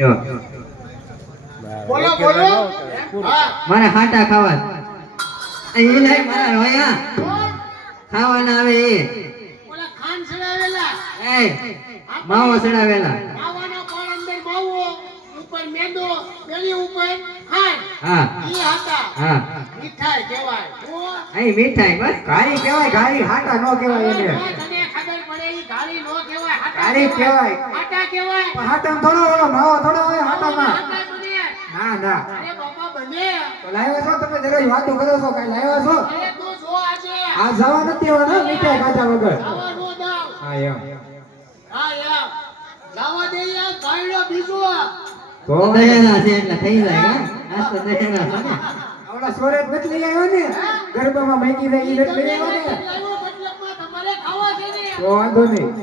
જો બોલો બોલો. મારે હાટા ખાવા એ નહીં મારા રોયા ખાવાના આવે એ. ઓલા ખાન સડાવેલા એ માવો ચડાવેલા. ખાવાના પણ અંદર માવો ઉપર મેંદો તેની ઉપર ખાંડ. હા. ઈ હા. મીઠાઈ કહેવાય. ઓ, અહીં મીઠાઈ બસ. ઘારી કહેવાય ઘારી હાટા નો કહેવાય હવે એને. પડે નો કહેવાય હાટા કહેવાય. હાટા કહેવાય. હાટામાં થોડો ઓલો માવો થોડો હોય હાટામાં. હાટા ના ના. અરે બાપા બને. તો લાવ્યો છો તમે જરા વાતો કરો છો કઈ લાવ્યો છો? અરે તું જો આજે. આ જવા નથી આવવાનો મીઠાઈ ખાધા વગર. નો દાવ હા એમ. હા યાર જવા દે યાર ગાયડો બીજો. તો દહેરા છે એટલે થઈ જાય હા? આજ તો દહેરા છે આવડા સોરે નથી લઈ આવ્યો ને? ગરબામાં મૈકી રહી લઈ આવ્યો ને લાવ્યો મતલબમાં તમારે ખાવા છે ને તો વાંધો નહીં.